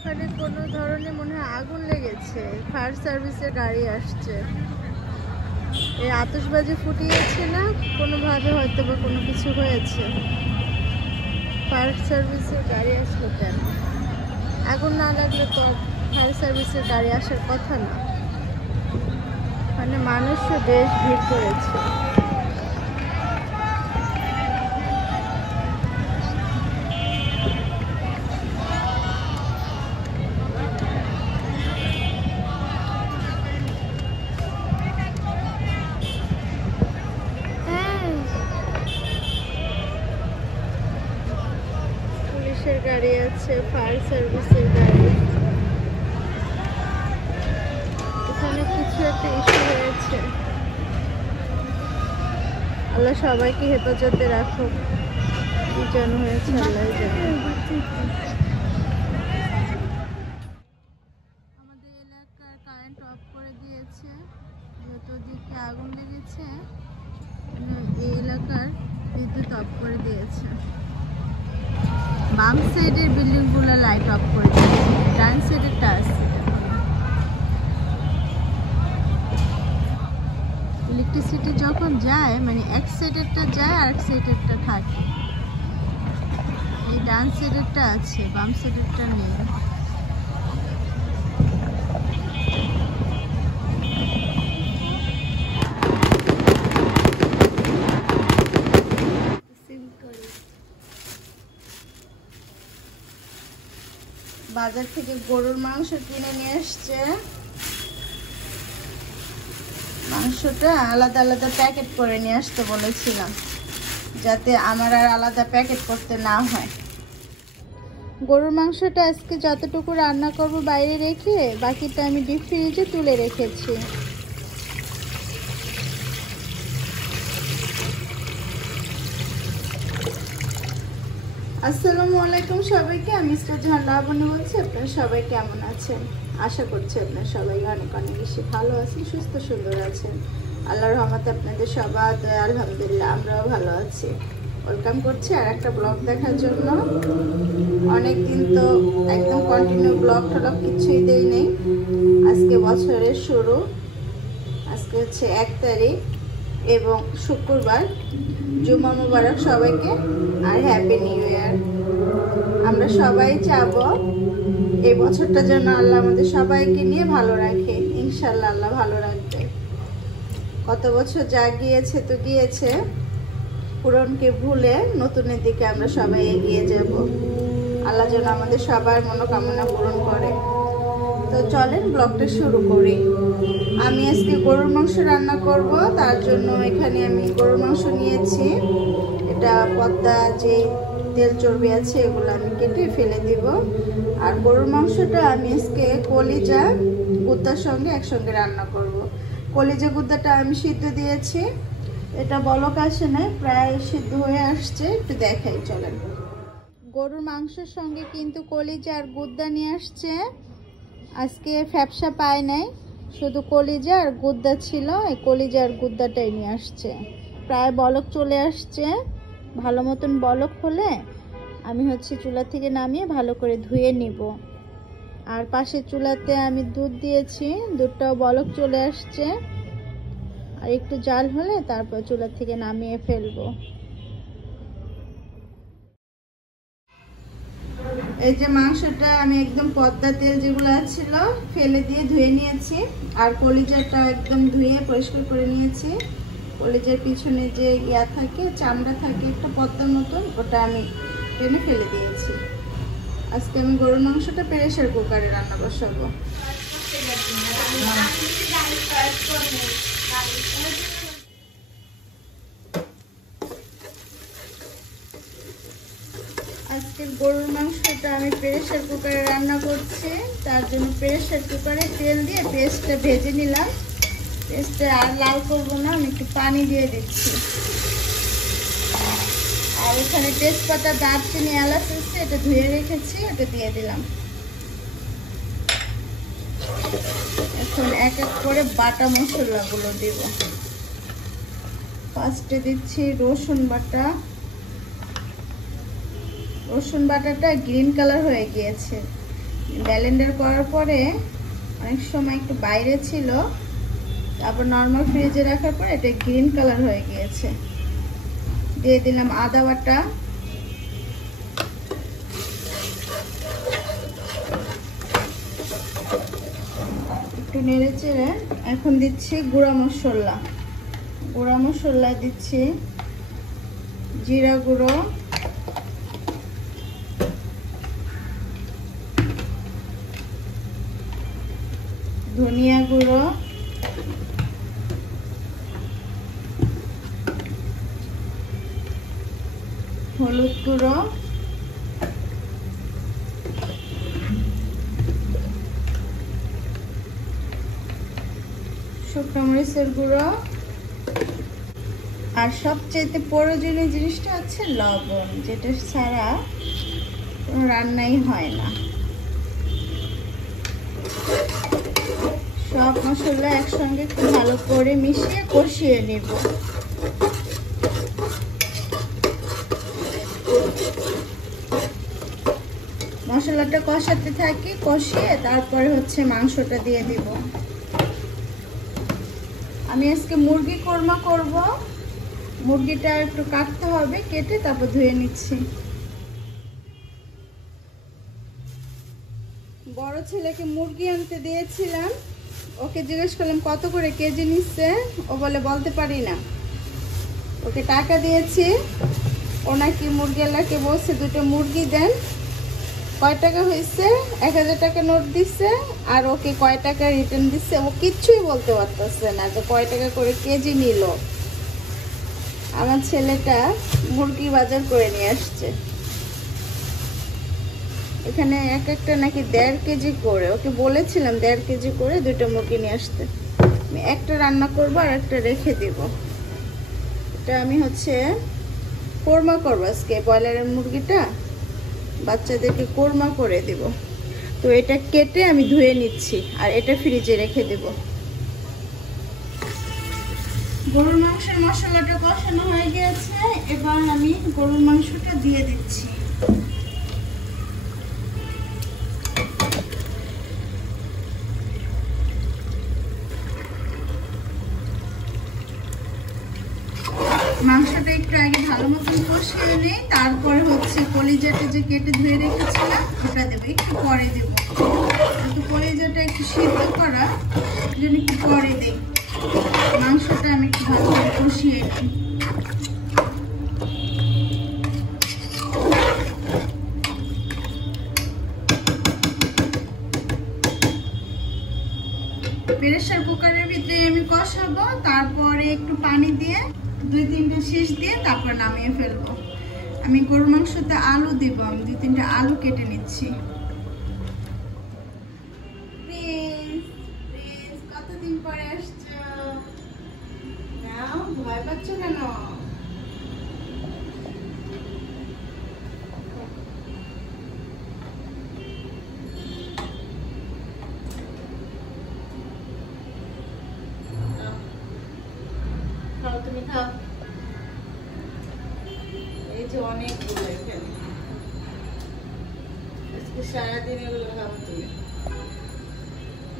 ওখানে কোনো ধরনের মনে হয় আগুন লেগেছে, ফায়ার সার্ভিসের গাড়ি আসছে। এই আতশবাজি ফুটিয়েছে না, কোনোভাবে হয়তো বা কোনো কিছু হয়েছে। ফায়ার সার্ভিসের গাড়ি আসলো কেন? আগুন না লাগলে তো ফায়ার সার্ভিসের গাড়ি আসার কথা না। মানে মানুষও বেশ ভিড় করেছে। পুলিশের গাড়ি আছে, ফায়ার সার্ভিসের গাড়ি। এখানে কিছু একটা ইস্যু হয়েছে। আল্লাহ সবাইকে হেফাজতে রাখুক। কি যেন হয়েছে আল্লাহ জানে। আমাদের এলাকার কারেন্ট অফ করে দিয়েছে, যেহেতু দিকে আগুন লেগেছে। এই এলাকার বিদ্যুৎ অফ করে দিয়েছে। বাম সাইডের বিল্ডিংগুলো লাইট অফ করে দিয়েছে, ডান সাইডেরটা আছে। ইলেকট্রিসিটি যখন যায় মানে এক সাইডেরটা যায় আর এক সাইডেরটা থাকে। এই ডান সাইডেরটা আছে, বাম সাইডেরটা নেই। বাজার থেকে গরুর মাংস কিনে নিয়ে আসছে। মাংসটা আলাদা আলাদা প্যাকেট করে নিয়ে আসতে বলেছিলাম, যাতে আমার আর আলাদা প্যাকেট করতে না হয়। গরুর মাংসটা আজকে যতটুকু রান্না করব বাইরে রেখে, বাকিটা আমি ডিপ ফ্রিজে তুলে রেখেছি। আসসালামু আলাইকুম সবাইকে, আমি জাহান লাবণী বলছি। আপনারা সবাই কেমন আছেন? আশা করছি আপনারা সবাই অনেক অনেক বেশি ভালো আছেন, সুস্থ সুন্দর আছেন। আল্লাহর রহমতে আপনাদের সবার দয়া আলহামদুলিল্লাহ আমরাও ভালো আছি। ওয়েলকাম করছি আর একটা ব্লগ দেখার জন্য। অনেক দিন তো একদম কন্টিনিউ ব্লগ টলগ কিছুই দেই নেই। আজকে বছরের শুরু, আজকে হচ্ছে 1 তারিখ এবং শুক্রবার। জুমা মুবারক সবাইকে আর হ্যাপি নিউ ইয়ার। আমরা সবাই চাবো এই বছরটা যেন আল্লাহ আমাদের সবাইকে নিয়ে ভালো রাখে। ইনশাল্লাহ আল্লাহ ভালো রাখবে। কত বছর যা গিয়েছে তো গিয়েছে, পুরনকে ভুলে নতুনের দিকে আমরা সবাই এগিয়ে যাব। আল্লাহ যেন আমাদের সবার মনোকামনা পূরণ করে। তো চলেন ব্লগটা শুরু করি। আমি আজকে গরুর মাংস রান্না করব, তার জন্য এখানে আমি গরুর মাংস নিয়েছি। এটা পদ্মা যে তেল চর্বি আছে এগুলো আমি কেটে ফেলে দিব। আর গরুর মাংসটা আমি আজকে কলিজা গুদ্দার সঙ্গে একসঙ্গে রান্না করব। কলিজা গুদ্দাটা আমি সিদ্ধ দিয়েছি, এটা বলক আসে না, প্রায় সিদ্ধ হয়ে আসছে। একটু দেখাই চলেন। গরুর মাংসের সঙ্গে কিন্তু কলিজা আর গুদ্দা নিয়ে আসছে। আজকে ফ্যাপসা পায় নাই, শুধু কলিজা আর গুদ্দা ছিল। এই কলিজা আর গুদ্দাটাই নিয়ে আসছে। প্রায় বলক চলে আসছে। ভালো মতন বলক হলে আমি হচ্ছে চুলা থেকে নামিয়ে ভালো করে ধুয়ে নিব। আর পাশের চুলাতে আমি দুধ দিয়েছি, দুধটাও বলক চলে আসছে। আর একটু জাল হলে তারপর চুলা থেকে নামিয়ে ফেলবো। এই যে মাংসটা আমি একদম পদ্মা তেল যেগুলো ছিল ফেলে দিয়ে ধুয়ে নিয়েছি। আর কলিজাটা একদম ধুয়ে পরিষ্কার করে নিয়েছি। কলিজার পিছনে যে ইয়া থাকে, চামড়া থাকে একটা পদ্মার মতন, ওটা আমি টেনে ফেলে দিয়েছি। আজকে আমি গরুর মাংসটা প্রেসার কুকারে রান্না বসাবো। আজকের গরুর মাংসটা আমি প্রেসার কুকারে রান্না করছি, তার জন্য প্রেসার কুকারে তেল দিয়ে পেস্টটা ভেজে নিলাম। পেস্টটা আর লাল করবো না, আমি একটু পানি দিয়ে দিচ্ছি। আর ওখানে তেজপাতা, দারচিনি, এলাচ আছে, এটা ধুয়ে রেখেছি, এটা দিয়ে দিলাম। এখন এক এক করে বাটা মশলাগুলো দিব। ফার্স্টে দিচ্ছি রসুন বাটা। রসুন বাটাটা গ্রিন কালার হয়ে গিয়েছে, ব্লেন্ডার করার পরে অনেক সময় একটু বাইরে ছিল, তারপর নর্মাল ফ্রিজে রাখার পর এটা গ্রিন কালার হয়ে গিয়েছে। দিয়ে দিলাম আদা বাটা, একটু নেড়ে চেড়ে এখন দিচ্ছি গুঁড়া মশলা। গুঁড়া মশলা দিচ্ছি জিরা গুঁড়ো, ধনিয়া গুঁড়ো, হলুদ গুঁড়ো, শুকনো মরিচের গুঁড়ো, আর সবচেয়ে প্রয়োজনীয় জিনিসটা হচ্ছে লবণ, যেটা ছাড়া কোনো রান্নাই হয় না। সব মশলা একসঙ্গে খুব ভালো করে মিশিয়ে কষিয়ে নেব। মশলাটা কষাতে থাকি, কষিয়ে তারপরে হচ্ছে মাংসটা দিয়ে দিব। আমি আজকে মুরগি কোরমা করব। মুরগিটা একটু কাটতে হবে, কেটে তারপর ধুয়ে নিচ্ছি। বড় ছেলেকে মুরগি আনতে দিয়েছিলাম, ওকে জিজ্ঞেস করলাম কত করে কেজি নিচ্ছে, ও বলে বলতে পারি না। ওকে টাকা দিয়েছি, ও নাকি মুরগিওয়ালাকে বলছে দুটো মুরগি দেন। কয় টাকা হয়েছে? 1000 টাকা নোট দিচ্ছে, আর ওকে কয় টাকা রিটার্ন দিচ্ছে ও কিচ্ছুই বলতে পারতেছে না যে কয় টাকা করে কেজি নিল। আমার ছেলেটা মুরগি বাজার করে নিয়ে আসছে, এখানে এক একটা নাকি 1.5 কেজি করে। ওকে বলেছিলাম 1.5 কেজি করে দুটো মুরগি নিয়ে আসতে। আমি একটা রান্না করব আর একটা রেখে দিব। এটা আমি হচ্ছে কোরমা করবো আজকে, ব্রয়লারের মুরগিটা বাচ্চাদেরকে কোরমা করে দেব। তো এটা কেটে আমি ধুয়ে নিচ্ছি, আর এটা ফ্রিজে রেখে দেব। গরুর মাংসের মশলাটা কষানো হয়ে গিয়েছে, এবার আমি গরুর মাংসটা দিয়ে দিচ্ছি। মাংসটা একটু আগে ভালো মতন কষিয়ে নেই, তারপরে হচ্ছে কলিজাটা যে কেটে ধুয়ে রেখেছিলাম ওটা দেবো, একটু পরে দেবো। একটু কলিজাটা একটু সিদ্ধ করা জন্য একটু পরে দিই। মাংসটা আমি একটু ভালো করে কষিয়ে নিই। প্রেসার কুকারের ভিতরে আমি কষাবো, তারপরে একটু পানি দিয়ে 2-3টা শীষ দিয়ে তারপর নামিয়ে ফেলবো। আমি গরুর মাংসতে আলু দিব, আমি 2-3টা আলু কেটে নিচ্ছি। কতদিন পরে আসছো? নাও, ভয় পাচ্ছ কেন? খাও, তুমি খাও। এই যে অনেকগুলো এখানে, আজকে সারাদিন এগুলো খাবো। তুমি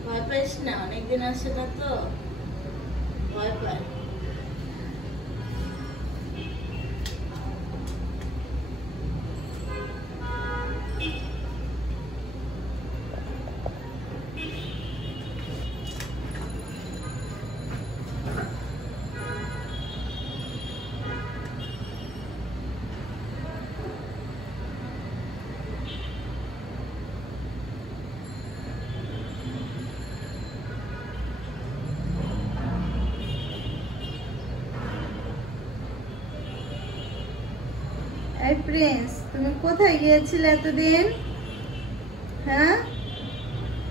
ভয় পাইস না, অনেকদিন আসে না তো ভয় পায়। এই প্রিন্স, তুমি কোথায় গিয়েছিলে এতদিন? হ্যাঁ,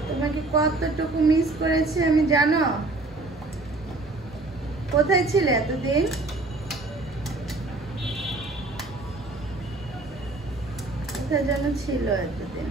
তোমাকে কতটুকু মিস করেছি আমি জানো? কোথায় ছিলে এতদিন? কোথায় যেন ছিল এতদিন?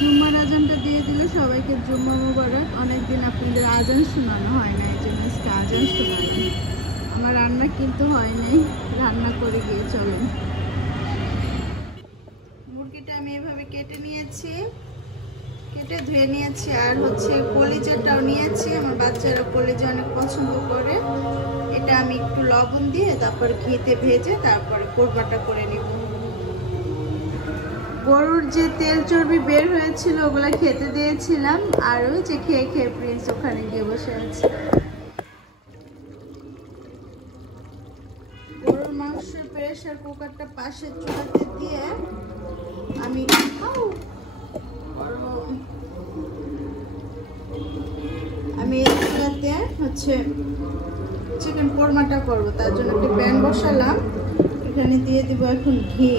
জুম্মার আজানটা দিয়ে দিলে সবাইকে জুম্মা মুবারক। অনেকদিন আপনাদের আজান শোনানো হয় না, এই জন্য আজকে আজান শোনালাম। আমার রান্না কিন্তু হয় নাই, রান্না করে গিয়ে চলেন। মুরগিটা আমি এভাবে কেটে নিয়েছি, কেটে ধুয়ে নিয়েছি, আর হচ্ছে কলিজাটাও নিয়েছি। আমার বাচ্চারা কলিজা অনেক পছন্দ করে। এটা আমি একটু লবণ দিয়ে তারপর ঘিতে ভেজে তারপরে কোরবাটা করে নিব। গরুর যে তেল চর্বি বের হয়েছিল ওগুলা খেতে দিয়েছিলাম, আর ওই যে খেয়ে খেয়ে প্রিন্স ওখানে গিয়ে বসে আছে। গরুর মাংসের প্রেসার কুকারটা পাশের চুলাতে দিয়ে আমি এই চুলাতে হচ্ছে চিকেন কোরমাটা করব। তার জন্য একটা প্যান বসালাম, এখানে দিয়ে দিব এখন ঘি।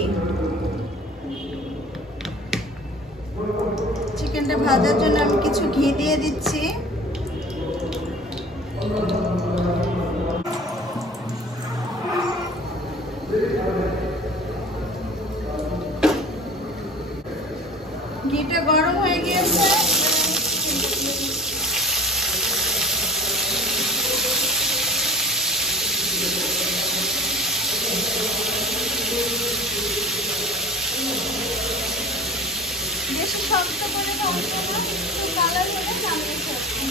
চিকেনটা ভাজার জন্য আমি কিছু ঘি দিয়ে দিচ্ছি। ঘিটা গরম হয়ে গিয়েছে, বেশি শক্ত করে ভাজবো না, একটু কালার হলে নামিয়ে ফেলবো।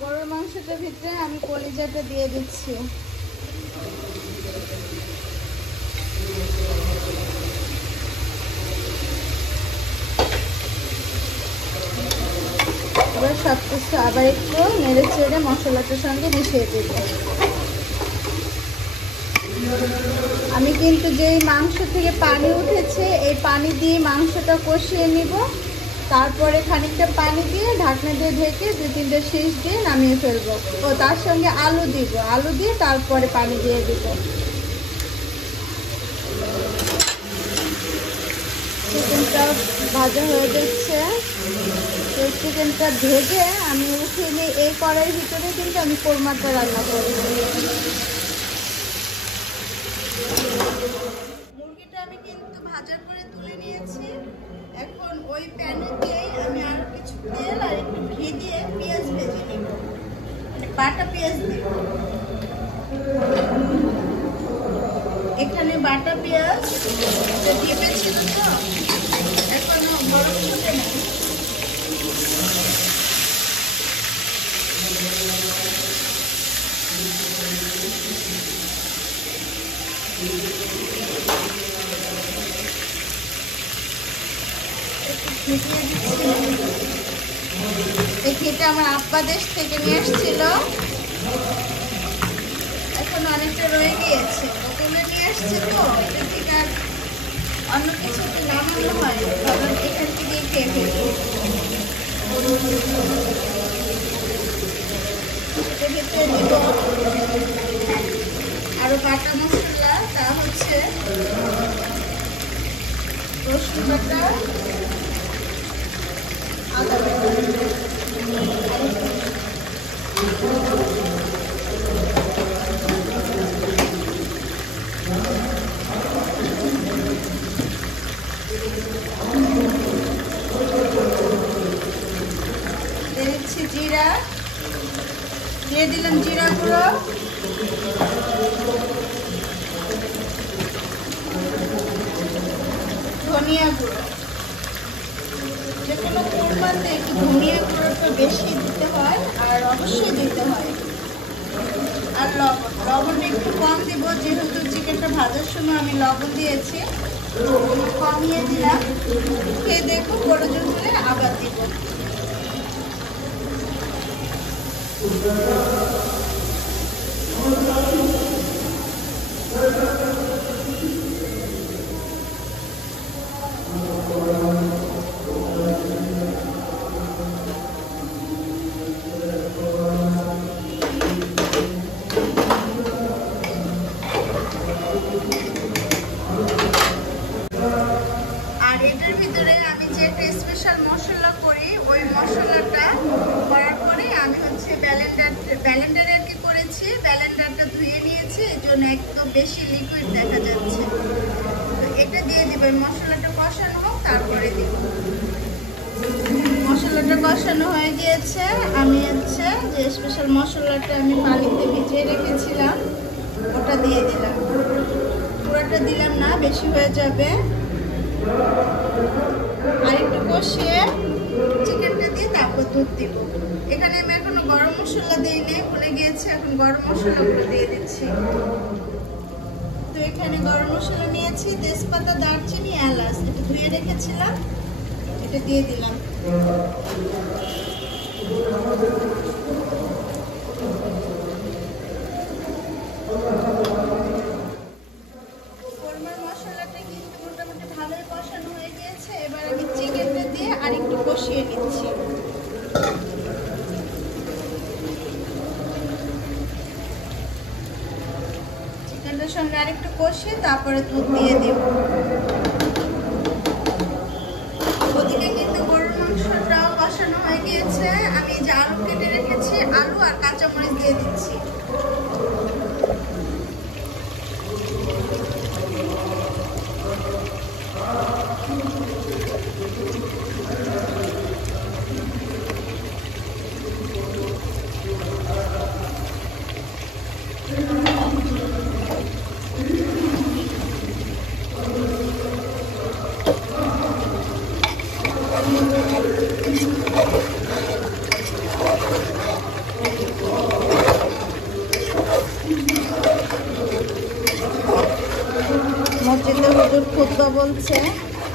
গরুর মাংসটার ভিতরে আমি কলিজাটা দিয়ে দিচ্ছি। এবার সবকিছু আবার একটু নেড়ে চেড়ে মশলাটার সঙ্গে মিশিয়ে দেব। আমি কিন্তু যেই মাংস থেকে পানি উঠেছে এই পানি দিয়ে মাংসটা কষিয়ে নিব, তারপরে খানিকটা পানি দিয়ে ঢাকনা দিয়ে ঢেকে 2-3টা শীষ দিয়ে নামিয়ে ফেলবো। ও তার সঙ্গে আলু দিব, আলু দিয়ে তারপরে পানি দিয়ে দিব। চিকেনটা ভাজা হয়ে যাচ্ছে, তো চিকেনটা ভেজে আমি উঠিয়ে নিয়ে এই কড়াইয়ের ভিতরে কিন্তু আমি কোরমাটা রান্না করি। মুরগিটা আমি কিন্তু ভাজার পরে তুলে নিয়েছি। এখন ওই প্যানেতে আমি আর কিছু তেল আর একটু ঘি দিয়ে পেঁয়াজ ভেজে নিব, মানে বাটা পেঁয়াজ দিব। এখানে বাটা পেঁয়াজ ঢেপে ছিল তো, এখনো গরম হতে নেই। এই ঘিটা আমার আব্বা দেশ থেকে নিয়ে এসেছিল, এখন অনেকটা রয়ে গিয়েছে। তুলে নিয়ে আসছে তো, এটা থেকে আর অন্য কিছু নামানো হয়, কারণ এখান থেকে খেয়ে ফেলি। ভিতরে দিব আরো বাটা মশলা, তা হচ্ছে রসুন বাটা, আদা বাটা, দিচ্ছি জিরা, দিয়ে দিলাম জিরা গুঁড়ো, ধনিয়া গুঁড়ো, যে কোনো কোরবাতে একটু ধনিয়া গুঁড়োটা বেশি দিতে হয় আর অবশ্যই দিতে হয়। আর লবণটা একটু কম দিব, যেহেতু চিকেনটা ভাজার সময় আমি লবণ দিয়েছি, কমিয়ে দিলাম। খেয়ে দেখো, প্রয়োজন হলে আবার দিব। আর এটার ভিতরে আমি যে একটা স্পেশাল মশলা করি, ওই মশলাটা করার পরে আমি হচ্ছে ব্লেন্ডারে আর কি করেছি। ব্লেন্ডারটা ধুয়ে নিয়েছি, এই জন্য একদম বেশি লিকুইড দেখা যাচ্ছে। তো এটা দিয়ে দিবেন, মশলাটা কষানো হোক তারপরে দিব। মশলাটা কষানো হয়ে গিয়েছে। আমি হচ্ছে যে স্পেশাল মশলাটা আমি পানিতে ভিজিয়ে রেখেছিলাম ওটা দিয়ে দিলাম। পুরোটা দিলাম না, বেশি হয়ে যাবে। আর একটু কষিয়ে চিকেনটা দিয়ে তারপর দুধ দিব। এখানে আমি এখনো গরম মশলা দিইনি, ভুলে গিয়েছি। এখন গরম মশলাগুলো দিয়ে দিচ্ছি। তো এখানে গরম মশলা নিয়েছি, তেজপাতা, দারচিনি, এলাচ, এটা ধুয়ে রেখেছিলাম, এটা দিয়ে দিলাম। মশলাটা কিন্তু মোটামুটি ভালোই কষানো হয়ে গিয়েছে। এবার আমি চিকেনটা দিয়ে আরেকটু কষিয়ে নিচ্ছি। চিকেনটার সঙ্গে আরেকটু কষিয়ে তারপরে দুধ দিয়ে দিব। ওদিকে কিন্তু গরুর মাংসটাও কষানো হয়ে গিয়েছে। আমি যে আলু কেটে রেখেছি, আলু আর কাঁচামরিচ দিয়ে দিচ্ছি। মসজিদে হুজুর খুতবা বলছে।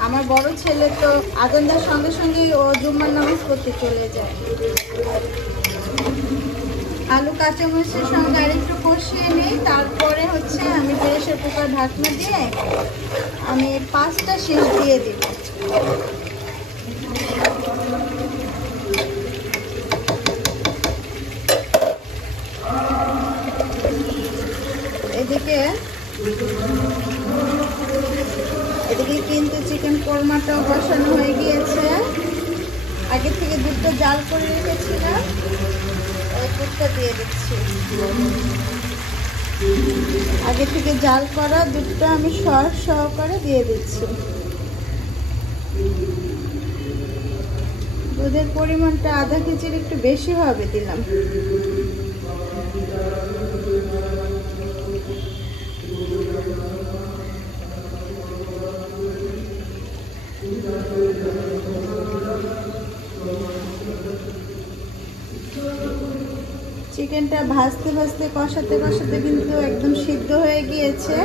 আমার বড় ছেলে তো আজান দেওয়ার সঙ্গে সঙ্গেই ও জুম্মার নামাজ পড়তে চলে যায়। আলু কাঁচামরিচের সঙ্গে আরেকটু কষিয়ে নিই, তারপরে হচ্ছে আমি প্রেসার কুকার ঢাকনা দিয়ে আমি 5টা শীষ দিয়ে দিব। এদিকে কিন্তু চিকেন কোরমাটাও কষানো হয়ে গিয়েছে। আগে থেকে দুধটা জাল করে রেখেছিলাম, ওই দুধটা দিয়ে দিচ্ছি। আগে থেকে জাল করা দুধটা আমি সহকারে দিয়ে দিচ্ছি। দুধের পরিমাণটা আধা কেজির একটু বেশি হবে দিলাম। চিকেনটা ভাজতে ভাজতে কষাতে কষাতে কিন্তু একদম সিদ্ধ হয়ে গিয়েছে।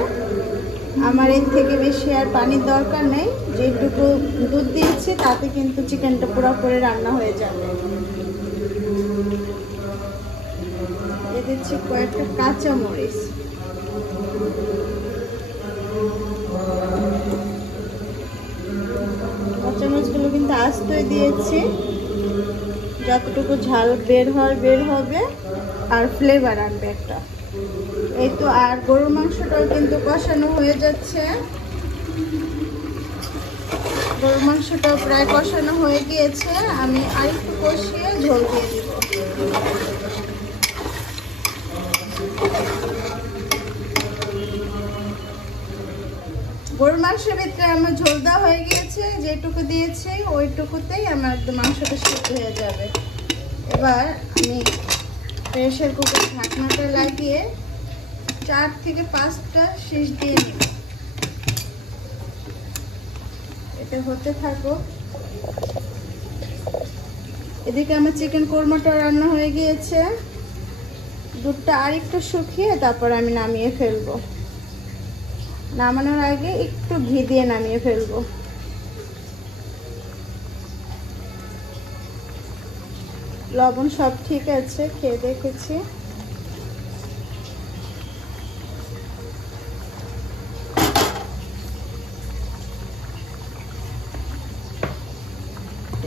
আমার এর থেকে বেশি আর পানির দরকার নেই। যেটুকু দুধ দিয়েছি তাতে কিন্তু চিকেনটা পুরোপুরি রান্না হয়ে যাবে। দিয়ে দিচ্ছি কয়েকটা কাঁচামরিচ। কাঁচামরিচগুলো কিন্তু আস্তেই দিয়েছি, যতটুকু ঝাল বের হবে আর ফ্লেভার আনবে একটা। এই তো। আর গরুর মাংসটাও কিন্তু কষানো হয়ে যাচ্ছে। গরুর মাংসটাও প্রায় কষানো হয়ে গিয়েছে। আমি আরেকটু কষিয়ে ঝোল দিয়ে দিব। গরুর মাংসের ভিতরে আমার ঝোল দেওয়া হয়ে গিয়েছে। যেটুকু দিয়েছি ওইটুকুতেই আমার একদম মাংসটা সিদ্ধ হয়ে যাবে। এবার আমি প্রেসার কুকার ঢাকনাটা লাগিয়ে 4 থেকে 5টা শীষ দিয়ে নিব। এটা হতে থাকুক। এদিকে আমার চিকেন কোরমাটা রান্না হয়ে গিয়েছে। দুধটা আরেকটু শুকিয়ে তারপর আমি নামিয়ে ফেলবো। নামানোর আগে একটু ঘি দিয়ে নামিয়ে ফেলবো। লবণ সব ঠিক আছে, খেয়ে দেখেছি।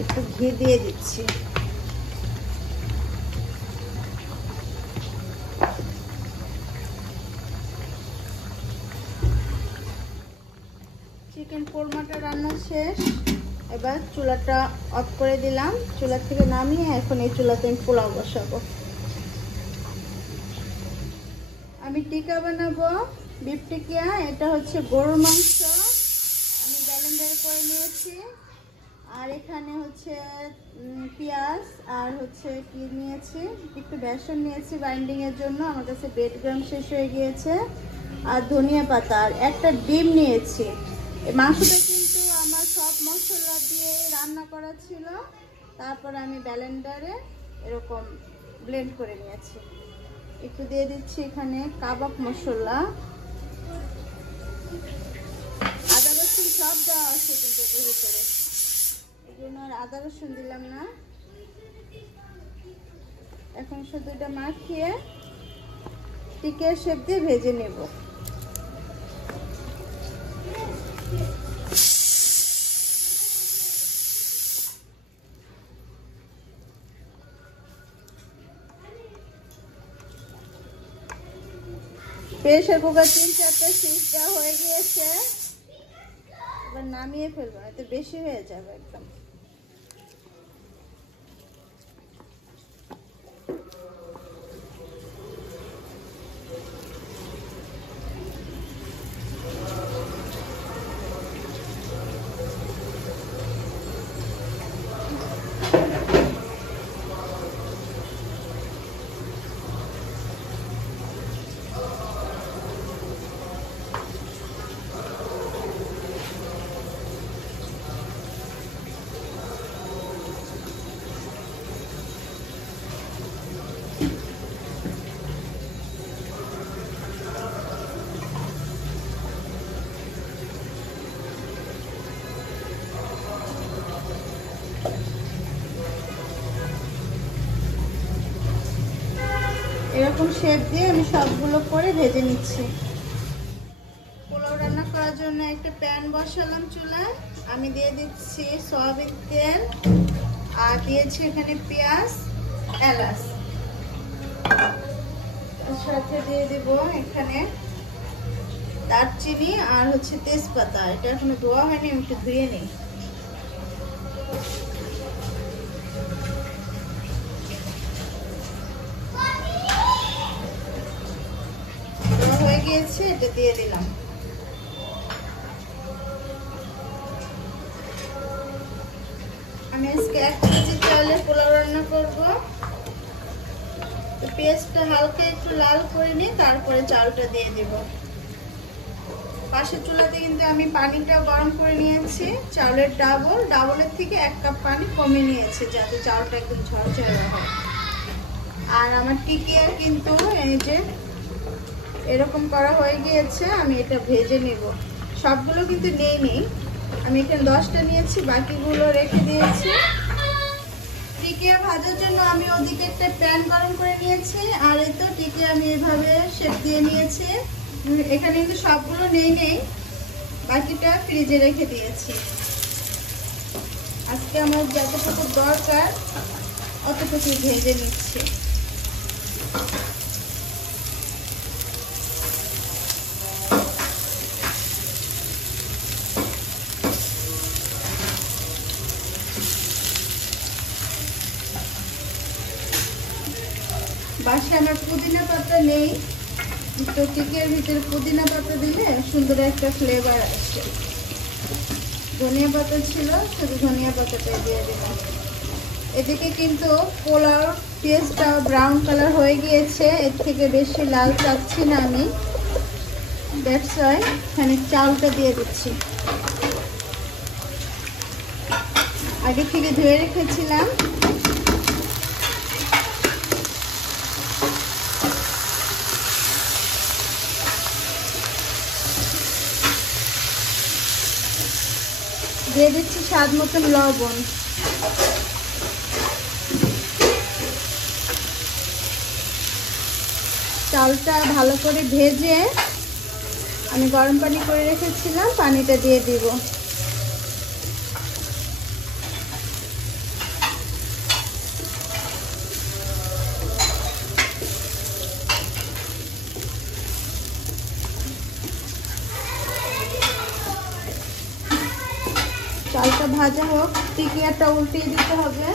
একটু ঘি দিয়ে দিচ্ছি। চিকেন কোরমাটা রান্না শেষ। এবার চুলাটা অফ করে দিলাম। চুলা থেকে নামিয়ে এখন এই চুলাতে আমি পোলাও বসাবো। আমি টিকা বানাবো, বিফ টিকিয়া। এটা হচ্ছে গরুর মাংস, আমি ব্লেন্ডারে করে নিয়েছি। আর এখানে হচ্ছে পেঁয়াজ আর হচ্ছে কি নিয়েছি, একটু বেসন নিয়েছি বাইন্ডিং এর জন্য। আমার কাছে বেড গ্রাম শেষ হয়ে গিয়েছে। আর ধনিয়া পাতা আর একটা ডিম নিয়েছি। এই মাংসটা কিন্তু আমার সব মশলা দিয়ে রান্না করা ছিল, তারপর আমি ব্লেন্ডারে এরকম ব্লেন্ড করে নিয়েছি। একটু দিয়ে দিচ্ছি এখানে কাবাব মশলা, আদা রসুন সব দেওয়া আছে কিন্তু এর ভিতরে, এই জন্য আর আদা রসুন দিলাম না। এখন শুধু এটা মাখিয়ে টিকিয়া শেপ দিয়ে ভেজে নেব। প্রেসার কুকার 3-4টা সিটি দেওয়া হয়ে গিয়েছে। এবার নামিয়ে ফেলবো, এতে বেশি হয়ে যাবে একদম। এরকম শেপ দিয়ে আমি সবগুলো করে ভেজে নিচ্ছি। পোলাও রান্না করার জন্য একটা প্যান বসালাম চুলায়। আমি দিয়ে দিচ্ছি সয়াবিন তেল আর দিয়েছি এখানে পেঁয়াজ, এলাচ, সাথে দিয়ে দিব এখানে দারচিনি আর হচ্ছে তেজপাতা। এটা এখনো ধোয়া হয়নি, আমি একটু ধুয়ে নিই। হয়ে গিয়েছে, এটা দিয়ে দিলাম। আমি আজকে 1 কেজি চালের পোলাও রান্না করব। পেঁয়াজটা হালকা একটু লাল করে নিয়ে তারপরে চালটা দিয়ে দিব। পাশের চুলাতে কিন্তু আমি পানিটা গরম করে নিয়েছি, চালের ডাবলের থেকে 1 কাপ পানি কমে নিয়েছি, যাতে চালটা একদম ঝরঝরে হয়। আর আমার টিকিয়া কিন্তু এই যে এরকম করা হয়ে গিয়েছে। আমি এটা ভেজে নেব। সবগুলো কিন্তু নেই, আমি এখানে 10টা নিয়েছি, বাকিগুলো রেখে দিয়েছি। টিকিয়া ভাজার জন্য আমি ওদিকে একটা প্যান গরম করে নিয়েছি। আর এই তো টিকিয়া আমি এভাবে শেপ দিয়ে নিয়েছি। এখানে কিন্তু সবগুলো নেই, বাকিটা ফ্রিজে রেখে দিয়েছি। আজকে আমার যতটুকু দরকার অতটুকু ভেজে নিচ্ছি। বাসায় আমার পুদিনা পাতা নেই, তো টিকিয়ার ভিতরে পুদিনা পাতা দিলে সুন্দর একটা ফ্লেভার আসে। ধনিয়া পাতা ছিল, শুধু ধনিয়া পাতাটাই দিয়ে দিলাম। এদিকে কিন্তু পোলাও পেঁয়াজটা ব্রাউন কালার হয়ে গিয়েছে, এর থেকে বেশি লাল চাচ্ছি না আমি। দ্যাটস ওয়াই এখানে চালটা দিয়ে দিচ্ছি। আগে থেকে ধুয়ে রেখেছিলাম। দিয়ে দিচ্ছি স্বাদ মতন লবণ। চালটা ভালো করে ভেজে আমি গরম পানি করে রেখেছিলাম, পানিটা দিয়ে দিব। চালটা ভাজা হোক, টিকিয়াটা উল্টিয়ে দিতে হবে।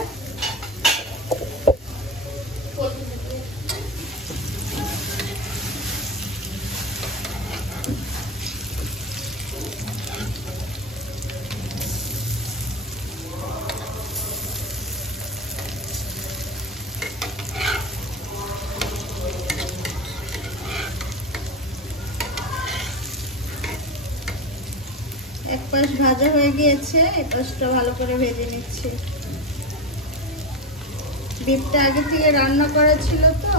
এক পাশ ভাজা হয়ে গিয়েছে, এই পাশটা ভালো করে ভেজে নিচ্ছি। বিফটা আগে থেকে রান্না করা ছিল তো,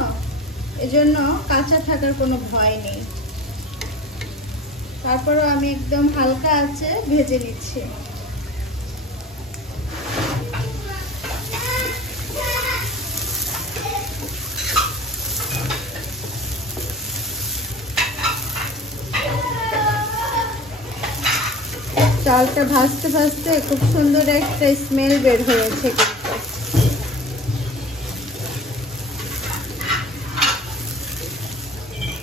এজন্য কাঁচা থাকার কোনো ভয় নেই। তারপরেও আমি একদম হালকা আছে ভেজে নিচ্ছি। চালটা ভাজতে ভাজতে খুব সুন্দর একটা স্মেল বের হয়েছে।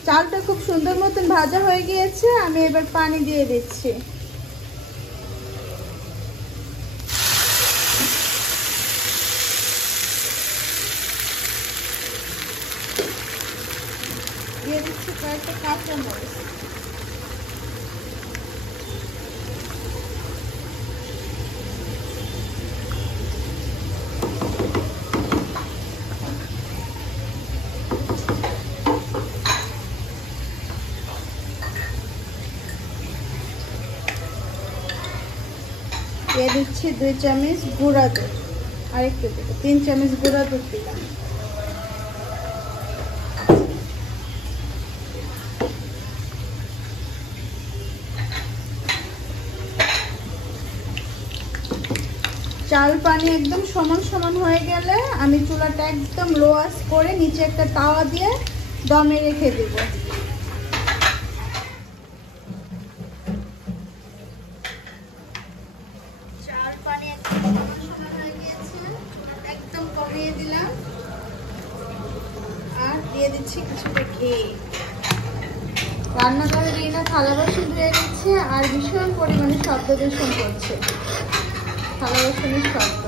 চালটা খুব সুন্দর মতন ভাজা হয়ে গিয়েছে, আমি এবার পানি দিয়ে দিচ্ছি। দিয়ে দিচ্ছি কয়েকটা কাঁচামরিচ। দিয়ে দিচ্ছি 2 চামচ গুঁড়া দুধ, আরেকটু দেবো, 3 চামচ গুঁড়া দুধ দিলাম। চাল পানি একদম সমান সমান হয়ে গেলে আমি চুলাটা একদম লো আঁচ করে নিচে একটা তাওয়া দিয়ে দমে রেখে দেব। চাল পানি একদম সমান সমান হয়ে গিয়েছে, একদম কমিয়ে দিলাম। আর দিয়ে দিচ্ছি কিছুটা ঘি। রান্নাঘরে রিনা থালা বাসন ধুয়ে দিচ্ছে আর ভীষণ পরিমাণে শব্দ দূষণ করছে, থালা বাসনের শব্দ।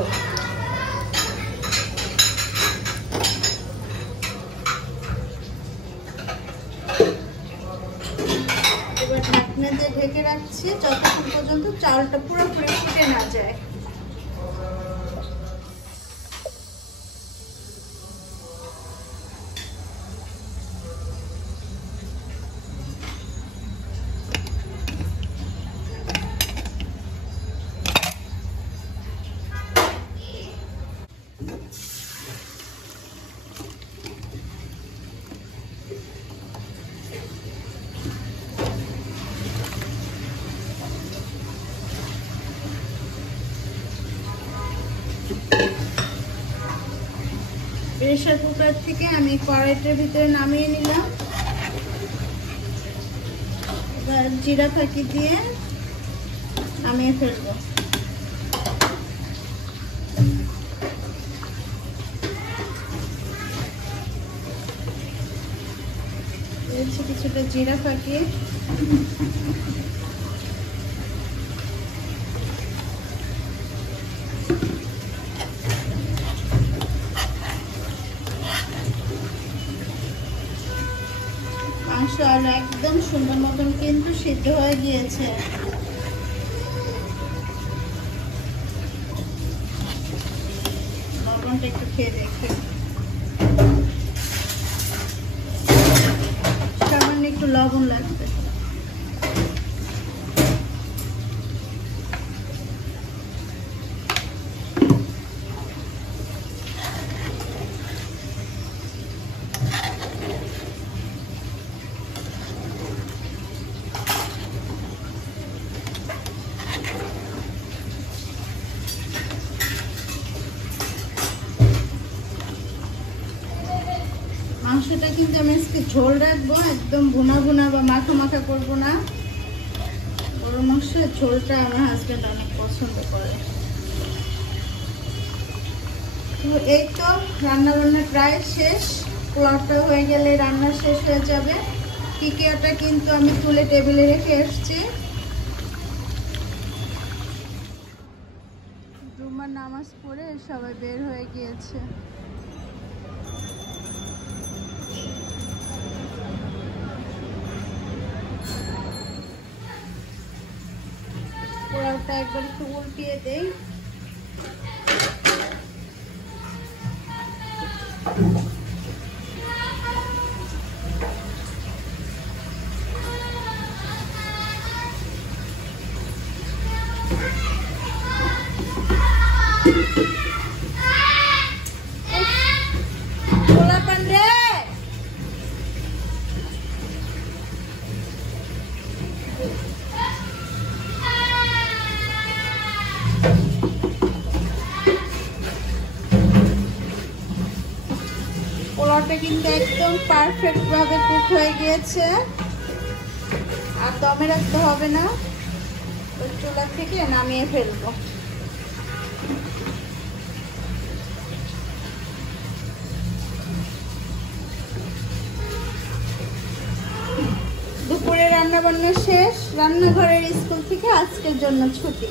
এবার ঢাকনা দিয়ে ঢেকে রাখছি যতক্ষণ পর্যন্ত চালটা পুরোপুরি ফুটে না যায়। প্রেসার কুকার থেকে আমি কড়াইটার ভিতরে নামিয়ে নিলাম। এবার জিরা ফাঁকি দিয়ে নামিয়ে ফেলবো। কিছুটা জিরা ফাঁকি, মাংস আর একদম সুন্দর মতন কিন্তু সিদ্ধ হয়ে গিয়েছে। লবণটা একটু খেয়ে দেখি, সামান্য একটু লবণ লাগবে। আজকে ঝোল রাখবো, একদম ভুনা ভুনা বা মাখা মাখা করবো না। গরুর মাংসের ঝোলটা আমার হাজবেন্ড অনেক পছন্দ করে। তো এই তো রান্না বান্না প্রায় শেষ, পোলাওটা হয়ে গেলে রান্না শেষ হয়ে যাবে। টিকিয়াটা কিন্তু আমি তুলে টেবিলে রেখে এসছি। জুমার নামাজ পড়ে সবাই বের হয়ে গিয়েছে। পোলাওটা একবার একটু উল্টিয়ে দেই। পোলাপান রে, পোলাওটা কিন্তু একদম পারফেক্ট ভাবে কুক হয়ে গিয়েছে, আর দমে রাখতে হবে না। ওই চুলা থেকে নামিয়ে ফেলবো। দুপুরে রান্না বান্না শেষ, রান্নাঘরের স্কুল থেকে আজকের জন্য ছুটি।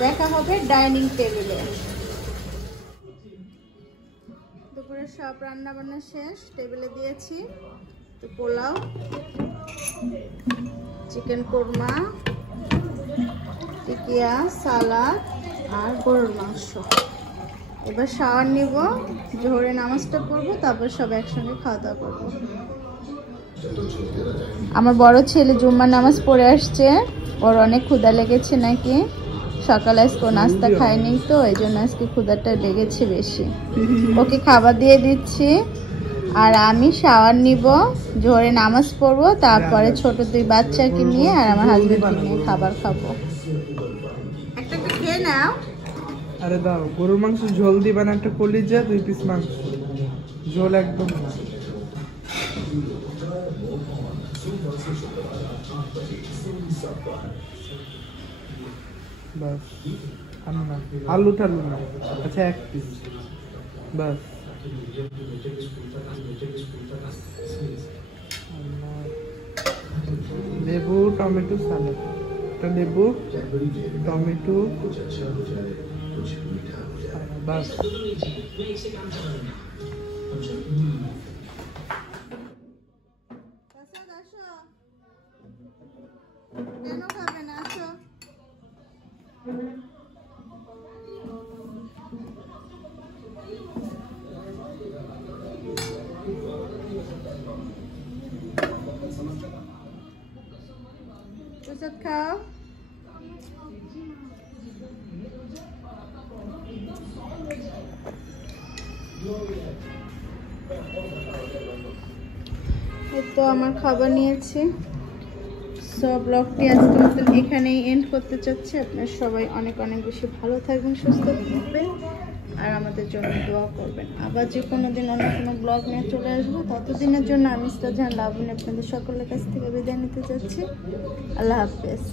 দেখা হবে ডাইনিং টেবিলে। দুপুরে সব রান্না বান্না শেষ, টেবিলে দিয়েছি। তো পোলাও, চিকেন কোরমা, টিকিয়া, সালাদ আর গরুর মাংস। এবার শাওয়ার নিব, জোহরে নামাজটা পড়বো, তারপর সব একসঙ্গে খাওয়া দাওয়া করবো। আমার বড় ছেলে জুম্মার নামাজ পড়ে আসছে, ওর অনেক ক্ষুধা লেগেছে নাকি, সকালে আজকে নাস্তা খায়নি, তো এই জন্য আজকে ক্ষুধাটা লেগেছে বেশি। ওকে খাবার দিয়ে দিচ্ছি, আর আমি শাওয়ার নিব, জোহরে নামাজ পড়বো, তারপরে ছোট দুই বাচ্চাকে নিয়ে আর আমার হাজবেন্ডকে নিয়ে খাবার খাবো। একটা খেয়ে নাও। আরে দাও, গরুর মাংস ঝোল দিবা না? একটা কলিজা, 2 পিস মাংস, ঝোল একদম না। বাস, না আলু টালু না, আচ্ছা 1 পিস বাস। লেবু টমেটো সালাদ, একটা লেবু টমেটো বাস। কেন খাবে না? আসো। প্রসাদ খাও। এই তো আমার খাবার নিয়েছি। সব ব্লগটি আজকের মতন এখানেই এন্ড করতে চাচ্ছি। আপনারা সবাই অনেক অনেক বেশি ভালো থাকবেন, সুস্থ থাকবেন, আর আমাদের জন্য দোয়া করবেন। আবার যে কোনো দিন অন্য কোনো ব্লগ নিয়ে চলে আসবো। ততদিনের জন্য আমি ইস্তাজাহান লাবণী আপনাদের সকলের কাছ থেকে বিদায় নিতে চাচ্ছি। আল্লাহ হাফেজ।